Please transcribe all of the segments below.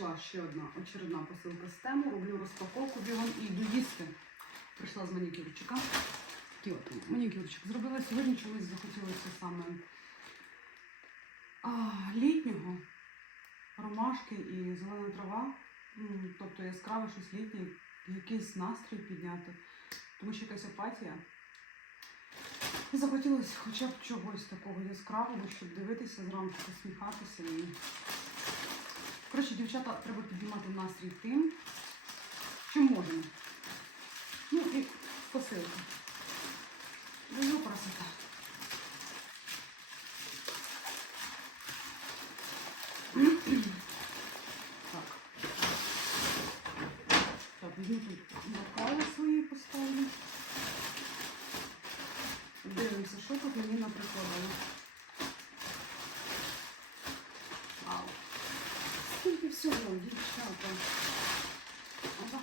прийшла ще одна очередна посилка з тему. Роблю розпаковку бігом і йду їсти. Прийшла з манікюрчика. От манікюрчик зробила. Сьогодні чомусь захотілося саме а, літнього. Ромашки і зелена трава. Тобто яскраве щось літнє, якийсь настрій підняти. Тому що якась апатія. І захотілося хоча б чогось такого яскравого, щоб дивитися зранку, посміхатися. Коротше, дівчата, треба піднімати настрій тим, чим можемо. Ну і посилка. Даю красота. Так. Так, візьму бокали свої поставлю. Дивимося, що тут мені наприкладало. всього, дівчата. Опа.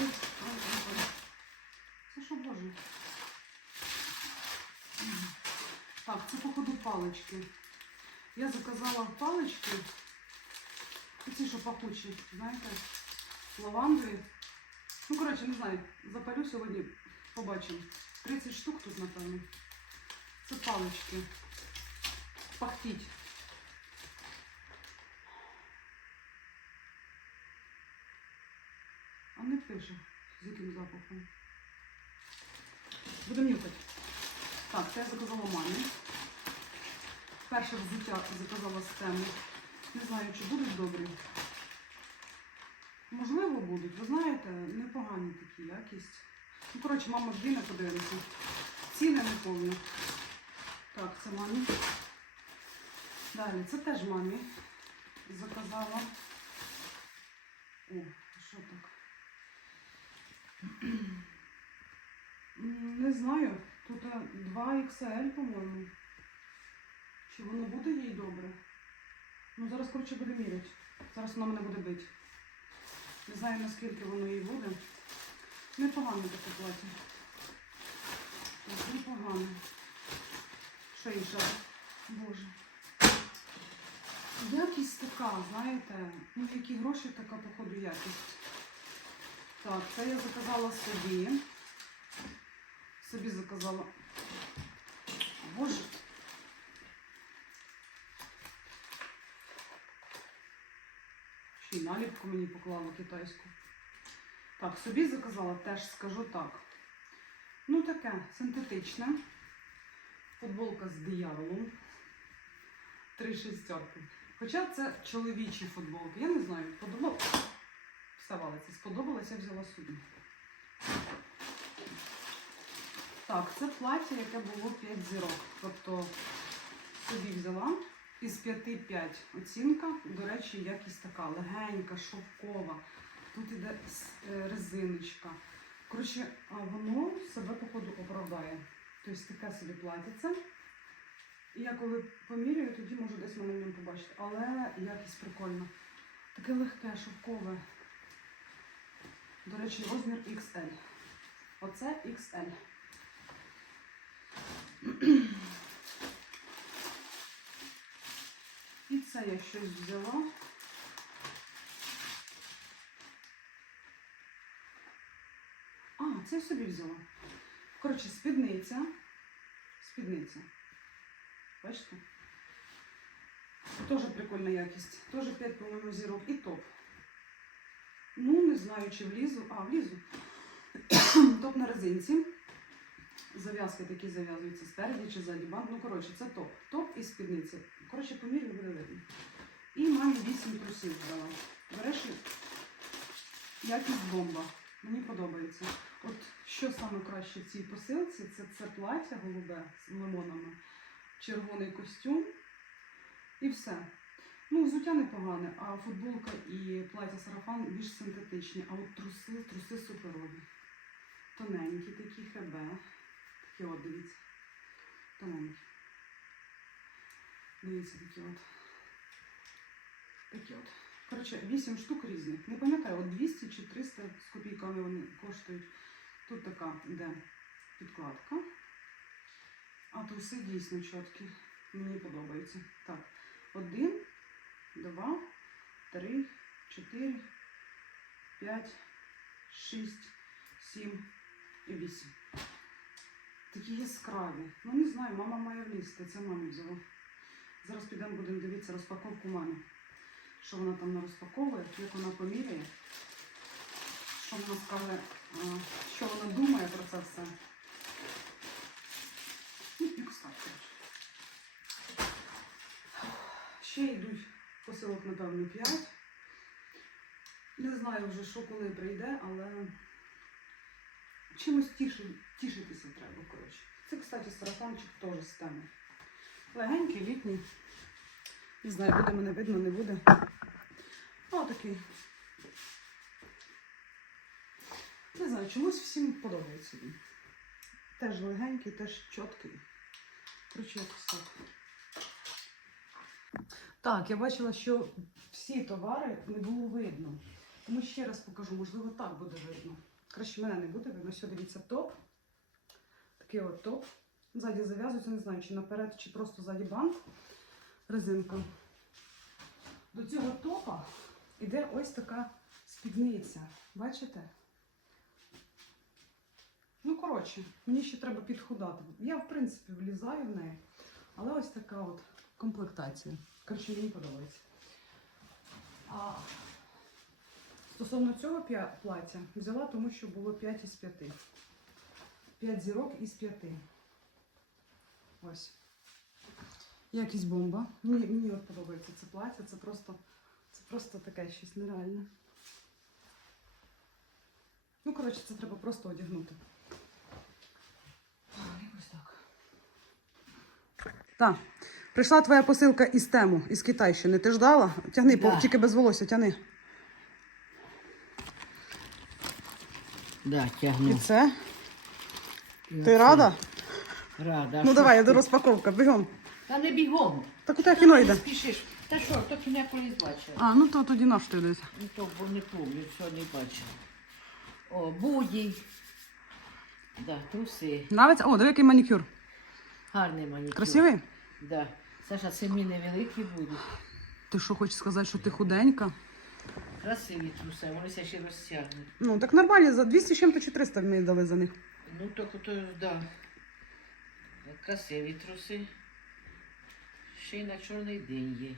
Ой, ой, ой, ой. Це що боже? М. Так, це походу палички. Я заказала палички. Ці, що пахучі, знаєте, лавандові. Ну, коротше, не знаю, запалю сьогодні, побачимо. 30 штук тут, напевно. Це палички. Пахтіть. Не пише, з яким запахом. Буду нюхати. Так, це я заказала мамі. Перше взуття заказала з теми. Не знаю, чи будуть добрі. Можливо, будуть. Ви знаєте, непогані такі якість. Ну, коротше, мама вдіне, подивимося. Ціни не повні. Так, це мамі. Далі, це теж мамі. Заказала. О, що так? М, Не знаю. Тут е, 2 XL, по-моєму. Чи воно буде їй добре? Ну, зараз, коротше, буде міряти. Зараз вона мене буде бити. Не знаю, наскільки воно їй буде. Непогане таке плаття. Так, непогане. Що їй жаль? Боже. Якість така, знаєте, ну які гроші, така, походу, якість. Так, це я заказала собі. Собі заказала. Боже. Ще й наліпку мені поклала китайську. Так, собі заказала, теж скажу так. Ну, таке синтетичне. Футболка з дияволом. Три шістерки. Хоча це чоловічі футболки. Я не знаю, подобалося. Все валиться. Сподобалося, взяла собі. Так, це плаття, яке було 5 зірок. Тобто собі взяла із 5-5 оцінка. До речі, якість така легенька, шовкова. Тут іде е, резиночка. Коротше, воно себе, походу, оправдає. Тобто таке собі платиться. І я коли поміряю, тоді можу десь мене ньому побачити. Але якість прикольна. Таке легке, шовкове. До речі, розмір XL. Оце XL. І це я щось взяла. А, це я собі взяла. Коротше, спідниця. Спідниця. Бачите? Теж прикольна якість. Теж 5, по-моєму, зірок і топ. Ну, не знаю, чи влізу. А, влізу. топ на резинці. Зав'язки такі зав'язуються спереді чи ззаді. Ну, коротше, це топ. Топ і спідниця. Коротше, помірю буде видно. І мамі 8 трусів взяла. Речі, якість бомба. Мені подобається. От що саме краще в цій посилці, це це плаття голубе з лимонами, червоний костюм і все. Ну, взуття непогане, а футболка і плаття сарафан більш синтетичні. А от труси, труси суперові. Тоненькі такі хебе. Такі от, дивіться. Тоненькі. Дивіться, такі от. Такі от. Коротше, 8 штук різних. Не пам'ятаю, от 200 чи 300 з копійками вони коштують. Тут така йде підкладка. А труси дійсно чіткі. Мені подобається. Так, один, два, три, чотири, п'ять, шість, сім і вісім. Такі яскраві. Ну не знаю, мама має влізти, це мамі взяла. Зараз підемо будемо дивитися розпаковку мами. Що вона там не розпаковує, як вона поміряє, що вона скаже, що вона думає про це все. Ну, якось так. Ще йдуть посилок, напевно, 5. Не знаю вже, що коли прийде, але чимось тішу, тішитися треба, коротше. Це, кстати, сарафанчик теж з. Легенький, літній. Не знаю, буде мене видно, не буде. О, такий. Не знаю, чомусь всім подобається він. Теж легенький, теж чіткий. Коротше, якось так. Так, я бачила, що всі товари не було видно. Тому ще раз покажу, можливо, так буде видно. Краще мене не буде видно. Все, дивіться, топ. Такий от топ. Ззаді зав'язується, не знаю, чи наперед, чи просто ззаді бант. Резинка. До цього топа йде ось така спідниця. Бачите? Ну, коротше, мені ще треба підхудати. Я, в принципі, влізаю в неї. Але ось така от комплектація. Коротше, мені подобається. А стосовно цього плаття взяла, тому що було 5 із 5. 5 зірок із 5. Ось. Якість бомба. Мені, мені от подобається це плаття. Це просто, це просто таке щось нереальне. Ну, коротше, це треба просто одягнути. Так. Так. Прийшла твоя посилка із тему, із Китайщини. Ти ждала? Тягни, Да. тільки без волосся, тягни. Да, І це. І Ти оце. рада? Рада. Ну давай, я до ти? розпаковка, бігом. Та не бігом. Так у тебе кіно йде. спішиш. Та що, то кіно колись бачила. А, ну то тоді наш ти десь. Ну то бо не помню, сьогодні бачила. О, будій. Да, труси. Нравиться? О, диви, який манікюр. Гарний манікюр. Красивий? Да. Саша, це мені невеликі будуть. Ти що хочеш сказати, що ти худенька? Красиві труси, вони ся ще розтягнуть. Ну, так нормально, за 200 з чим-то чи 300 мені дали за них. Ну то, то да. Красиві труси. Ще й на чорний день є.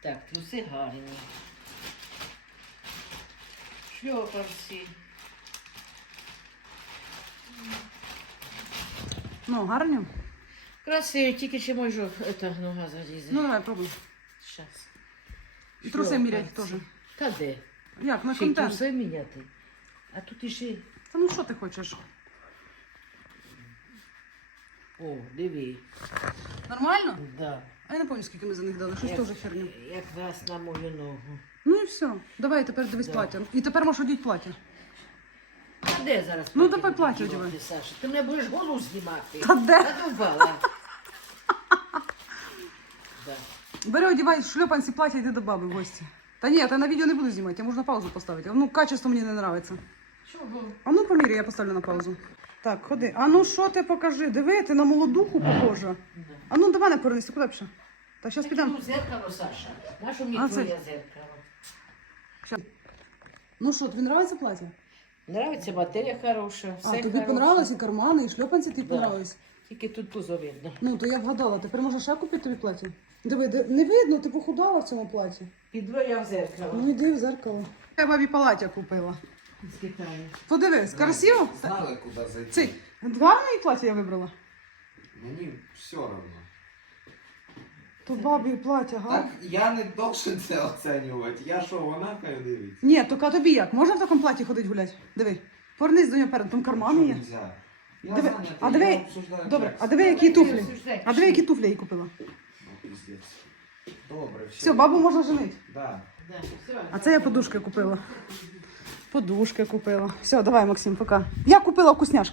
Так, труси гарні. Шльопанці. Ну, гарні. Красиві, тільки ще можу ета, нога залізе. Ну, давай, пробуй. Щас. І труси міряти теж. Та де? Як, на Ще й контент? труси міняти. А тут іще. Та ну що ти хочеш? О, диви. Нормально? Да. А я не пам'ятаю, скільки ми за них дали, щось теж херню. Якраз на мою ногу. Ну і все. Давай тепер дивись Да. плаття. І тепер можеш одіть плаття. А де зараз? Ну, давай плаття одягай. Саша. Ти мене будеш голову знімати. Та де? Задовбала. да. Бери, одівай шльопанці плаття, йди до баби в гості. Та ні, та на відео не буду знімати, я можна паузу поставити. Ну, качество мені не подобається. Чого? А ну поміряй, я поставлю на паузу. Так, ходи. А ну що ти покажи? Диви, ти на молодуху похожа. А ну до мене повернися, куди пішла? Та зараз підемо. зеркало, Саша. Нащо мені А, це- твоє зеркало? Щас. Ну що, тобі подобається плаття? Нравиться матерія хороша, все а, тобі хороше. понравилось і кармани, і шльопанці тобі Да. понравились. Тільки тут пузо видно. Ну, то я вгадала, тепер можна ще купити тобі плаття. Диви, не видно, ти похудала в цьому платі. Підвоя в зеркало. Ну йди в зеркало. Я бабі плаття купила. З Китаю. Подивись, красиво? Знали, куди зайти. Цей, два неї плаття я вибрала. Мені все одно. То бабі плаття, га? Так я не должен це оцінювати. Я що, вона хай дивиться. Ні, то а тобі як? Можна в такому платі ходити гуляти? Диви. Повернись до нього перед, там кармани є. Нельзя. Я Диви, зайнятий, а диви- я обсуждаю Добре, текст. а диви, які туфлі. А диви, які туфлі я їй купила. Ну. Добре, все. Все, бабу можна женити. Да. Да. А це я подушки купила. Подушки купила. Все, давай, Максим, пока. Я купила вкусняшки.